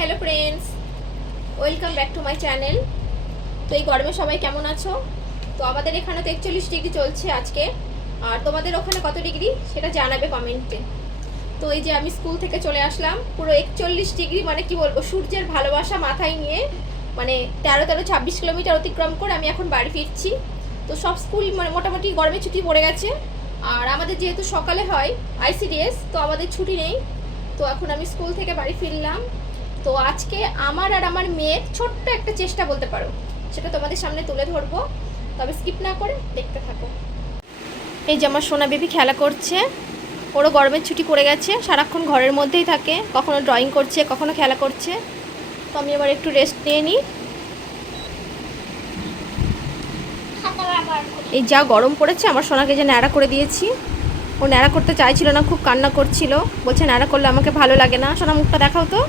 Hello friends, welcome back to my channel. তো এই গরমে সবাই কেমন আছো? তো আমাদের এখানে তো 41 ডিগ্রি চলছে আজকে, আর তোমাদের ওখানে কত ডিগ্রি সেটা জানাবে কমেন্টে। তো এই যে আমি স্কুল থেকে চলে আসলাম, পুরো 41 ডিগ্রি, মানে কি বলবো, সূর্যের ভালোবাসা মাথায় নিয়ে, মানে 13-26 কিলোমিটার অতিক্রম করে আমি এখন বাড়ি ফিরছি। তো সব স্কুল মানে মোটামুটি গরমে ছুটি পড়ে গেছে, আর আমাদের যেহেতু সকালে হয় আইসিডিএস, তো আমাদের ছুটি নেই। তো এখন আমি স্কুল থেকে বাড়ি ফিরলাম। তো আজকে আমার আর আমার মেয়ের ছোট্ট একটা চেষ্টা বলতে পারো, সেটা তোমাদের সামনে তুলে ধরবো, তবে স্কিপ না করে দেখতে থাকো। এই যে আমার সোনা বেবি খেলা করছে, ওরও গরমের ছুটি পড়ে গেছে, সারাক্ষণ ঘরের মধ্যেই থাকে, কখনো ড্রয়িং করছে কখনো খেলা করছে। তো আমি এবার একটু রেস্ট নিয়ে নিই। এই যা গরম পড়েছে, আমার সোনাকে যে ন্যাড়া করে দিয়েছি, ও ন্যাড়া করতে চাইছিল না, খুব কান্না করছিল, বলছে ন্যাড়া করলে আমাকে ভালো লাগে না। সোনা মুখটা দেখাও তো।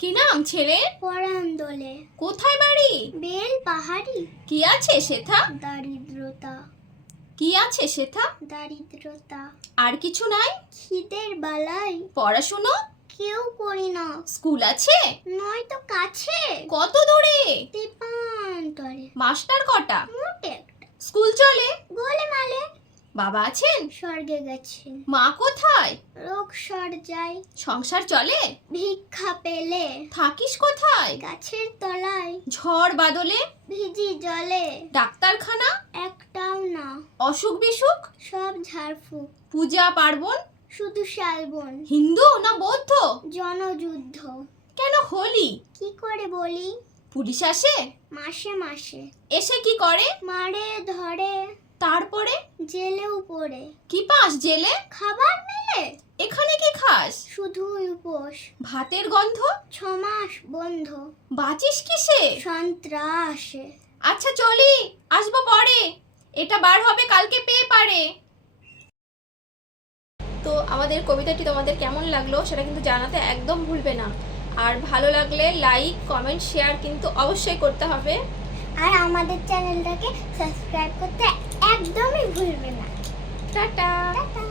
কি নাম ছেলে? পরাণ দোলে। কোথায় বাড়ি? বেল পাহাড়ি। কি আছে সেথা? দারিদ্রতা। কি আছে সেথা? দারিদ্রতা। আর কিছু নাই? খিদের বালাই। পড়াশুনো? কেউ করি না। স্কুল আছে? নয়তো কাছে। কত দূরে? তেপান্তরে। মাস্টার কটা? মোটে একটা। স্কুল চলে? গোলে মালে। বাবা আছেন? স্বর্গে গেছেন। মা কোথায়? রোগ সর যায়। সংসার চলে? ভিক্ষা পেলে। থাকিস কোথায়? গাছের তলায়। ঝড় বাদলে? ভিজি জলে। ডাক্তারখানা? একটাও না। অসুখ বিসুখ? সব ঝাড়ফুঁক। পূজা পার্বণ? শুধু শালবন। হিন্দু না বৌদ্ধ? জনযুদ্ধ। কেন হোলি? কি করে বলি? পুলিশ আসে? মাসে মাসে। এসে কি করে? মারে ধরে। তারপরে? জেলেও পড়ে। কি পাস জেলে? খাবার মেলে। এখানে কি খাস? শুধুই উপোস। ভাতের গন্ধ? 6 মাস বন্ধ। বাঁচিস কিসে? সন্ত্রাসে। আচ্ছা চলি, আসবো পরে, এটা বার হবে কালকে পেপারে। তো আমাদের কবিতাটি তোমাদের কেমন লাগলো সেটা কিন্তু জানাতে একদম ভুলবে না, আর ভালো লাগলে লাইক কমেন্ট শেয়ার কিন্তু অবশ্যই করতে হবে। আর আমাদের চ্যানেলটাকে সাবস্ক্রাইব করতে একদমই ভুলবে না। টাটা। টাটা।